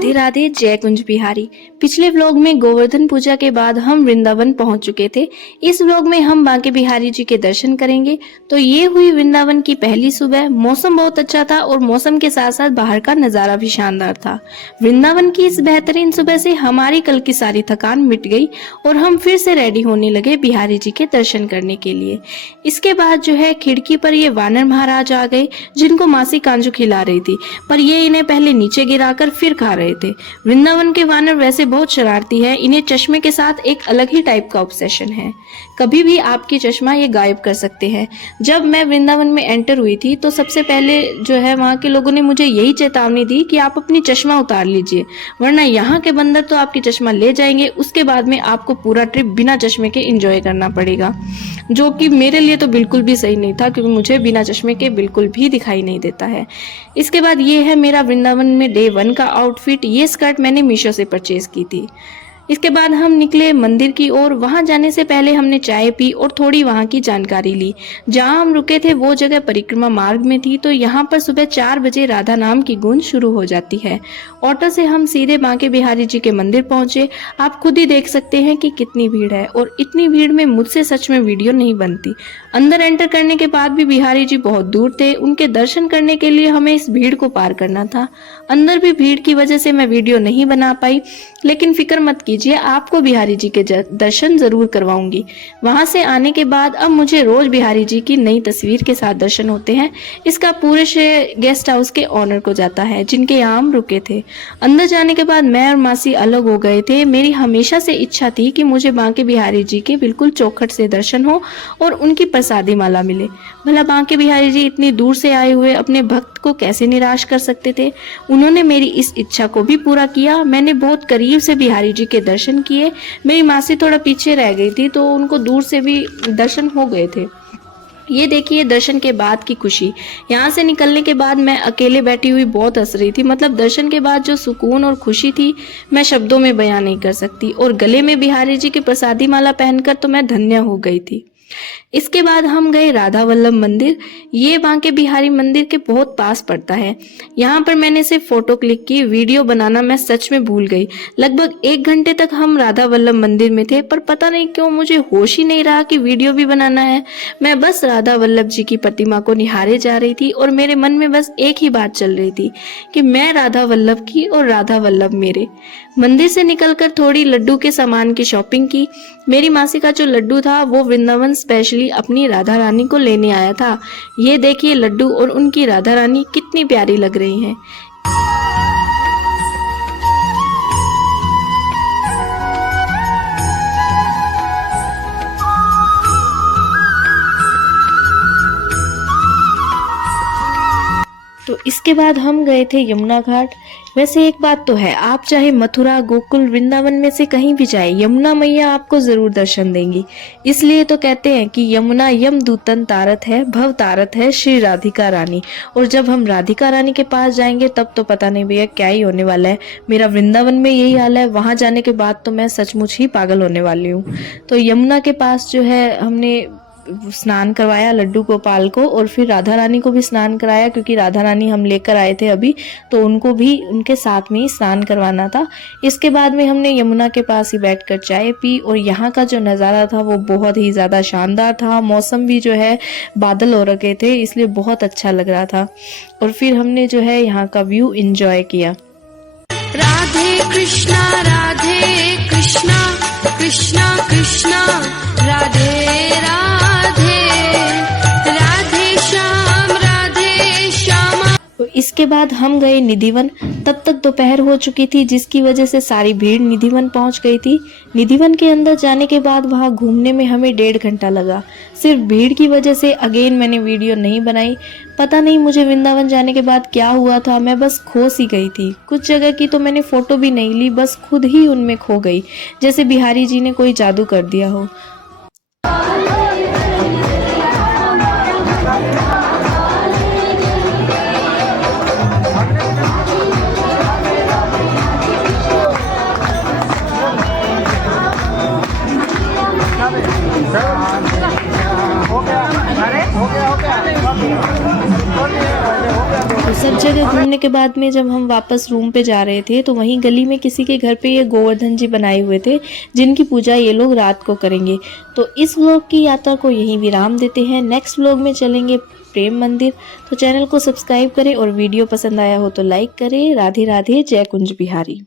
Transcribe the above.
राधे राधे, जय कुंज बिहारी। पिछले व्लॉग में गोवर्धन पूजा के बाद हम वृंदावन पहुंच चुके थे। इस व्लॉग में हम बांके बिहारी जी के दर्शन करेंगे। तो ये हुई वृंदावन की पहली सुबह। मौसम बहुत अच्छा था और मौसम के साथ साथ बाहर का नजारा भी शानदार था। वृंदावन की इस बेहतरीन सुबह से हमारी कल की सारी थकान मिट गई और हम फिर से रेडी होने लगे बिहारी जी के दर्शन करने के लिए। इसके बाद जो है खिड़की पर ये वानर महाराज आ गए, जिनको मासी कांजू खिला रही थी, पर ये इन्हें पहले नीचे गिराकर फिर खा रहे थे। वृंदावन के वानर वैसे बहुत शरारती है, इन्हें चश्मे के साथ एक अलग ही टाइप का ऑब्सेशन है। कभी भी आपकी चश्मा ये गायब कर सकते हैं। जब मैं वृंदावन में एंटर हुई थी तो सबसे पहले जो है वहाँ के लोगों ने मुझे यही चेतावनी दी कि आप अपनी चश्मा उतार लीजिए, वरना यहाँ के बंदर तो आपकी चश्मा ले जाएंगे। उसके बाद में आपको पूरा ट्रिप बिना चश्मे के एंजॉय करना पड़ेगा, जो कि मेरे लिए तो बिल्कुल भी सही नहीं था, क्योंकि मुझे बिना चश्मे के बिल्कुल भी दिखाई नहीं देता है। इसके बाद ये है मेरा वृंदावन में डे 1 का आउटफिट। ये स्कर्ट मैंने मीशो से परचेज की थी। इसके बाद हम निकले मंदिर की ओर। वहां जाने से पहले हमने चाय पी और थोड़ी वहां की जानकारी ली। जहां हम रुके थे वो जगह परिक्रमा मार्ग में थी, तो यहाँ पर सुबह 4 बजे राधा नाम की गूंज शुरू हो जाती है। ऑटो से हम सीधे बांके बिहारी जी के मंदिर पहुंचे। आप खुद ही देख सकते हैं कि कितनी भीड़ है, और इतनी भीड़ में मुझसे सच में वीडियो नहीं बनती। अंदर एंटर करने के बाद भी बिहारी जी बहुत दूर थे। उनके दर्शन करने के लिए हमें इस भीड़ को पार करना था। अंदर भी भीड़ की वजह से मैं वीडियो नहीं बना पाई, लेकिन फिक्र मत कीजिए, आपको बिहारी जी के दर्शन जरूर करवाऊंगी। वहां से आने के बाद अब मुझे रोज बिहारी जी की नई तस्वीर के साथ दर्शन होते हैं। इसका पूरे श्रेय गेस्ट हाउस के ऑनर को जाता है, जिनके यहाँ हम रुके थे। अंदर जाने के बाद मैं और मासी अलग हो गए थे। मेरी हमेशा से इच्छा थी कि मुझे बांके बिहारी जी के बिल्कुल चौखट से दर्शन हो और उनकी प्रसादी माला मिले। भला बांके बिहारी जी इतनी दूर से आए हुए अपने भक्त को कैसे निराश कर सकते थे। उन्होंने मेरी इस इच्छा को भी पूरा किया। मैंने बहुत करीब से बिहारी जी के दर्शन किए। मेरी मासी थोड़ा पीछे रह गई थी, तो उनको दूर से भी दर्शन हो गए थे। ये देखिए दर्शन के बाद की खुशी। यहाँ से निकलने के बाद मैं अकेले बैठी हुई बहुत हंस रही थी। मतलब दर्शन के बाद जो सुकून और खुशी थी, मैं शब्दों में बयां नहीं कर सकती। और गले में बिहारी जी की प्रसादी माला पहनकर तो मैं धन्य हो गई थी। इसके बाद हम गए राधा वल्लभ मंदिर। ये बांके बिहारी मंदिर के बहुत पास पड़ता है। यहाँ पर मैंने सिर्फ फोटो क्लिक की, वीडियो बनाना मैं सच में भूल गई। लगभग 1 घंटे तक हम राधा वल्लभ मंदिर में थे, पर पता नहीं क्यों मुझे होश ही नहीं रहा कि वीडियो भी बनाना है। मैं बस राधा वल्लभ जी की प्रतिमा को निहारे जा रही थी और मेरे मन में बस एक ही बात चल रही थी कि मैं राधा वल्लभ की और राधा वल्लभ मेरे। मंदिर से निकलकर थोड़ी लड्डू के सामान की शॉपिंग की। मेरी मासी का जो लड्डू था वो वृंदावन स्पेशली अपनी राधा रानी को लेने आया था। ये देखिए लड्डू और उनकी राधा रानी कितनी प्यारी लग रही हैं। तो इसके बाद हम गए थे यमुना घाट। वैसे एक बात तो है, आप चाहे मथुरा, गोकुल, वृंदावन में से कहीं भी जाए, यमुना मैया आपको जरूर दर्शन देंगी। इसलिए तो कहते हैं कि यमुना यम दूतन तारत है, भव तारत है श्री राधिका रानी। और जब हम राधिका रानी के पास जाएंगे तब तो पता नहीं भैया क्या ही होने वाला है। मेरा वृंदावन में यही हाल है, वहां जाने के बाद तो मैं सचमुच ही पागल होने वाली हूँ। तो यमुना के पास जो है हमने स्नान करवाया लड्डू गोपाल को, और फिर राधा रानी को भी स्नान कराया, क्योंकि राधा रानी हम लेकर आए थे अभी, तो उनको भी उनके साथ में ही स्नान करवाना था। इसके बाद में हमने यमुना के पास ही बैठकर चाय पी, और यहाँ का जो नज़ारा था वो बहुत ही ज़्यादा शानदार था। मौसम भी जो है बादल हो रखे थे, इसलिए बहुत अच्छा लग रहा था। और फिर हमने जो है यहाँ का व्यू एंजॉय किया। राधे कृष्णा कृष्णा कृष्णा राधे तो इसके बाद हम गए निधिवन। तब तक दोपहर हो चुकी थी, जिसकी वजह से सारी भीड़ निधिवन पहुंच गई थी। निधिवन के अंदर जाने के बाद वहां घूमने में हमें 1.5 घंटा लगा। सिर्फ भीड़ की वजह से अगेन मैंने वीडियो नहीं बनाई। पता नहीं मुझे वृंदावन जाने के बाद क्या हुआ था, मैं बस खो सी गई थी। कुछ जगह की तो मैंने फोटो भी नहीं ली, बस खुद ही उनमें खो गई, जैसे बिहारी जी ने कोई जादू कर दिया हो। सब जगह घूमने के बाद में जब हम वापस रूम पे जा रहे थे तो वहीं गली में किसी के घर पे ये गोवर्धन जी बनाए हुए थे जिनकी पूजा ये लोग रात को करेंगे। तो इस व्लॉग की यात्रा को यहीं विराम देते हैं। नेक्स्ट व्लॉग में चलेंगे प्रेम मंदिर। तो चैनल को सब्सक्राइब करें और वीडियो पसंद आया हो तो लाइक करें। राधे राधे, जय कुंज बिहारी।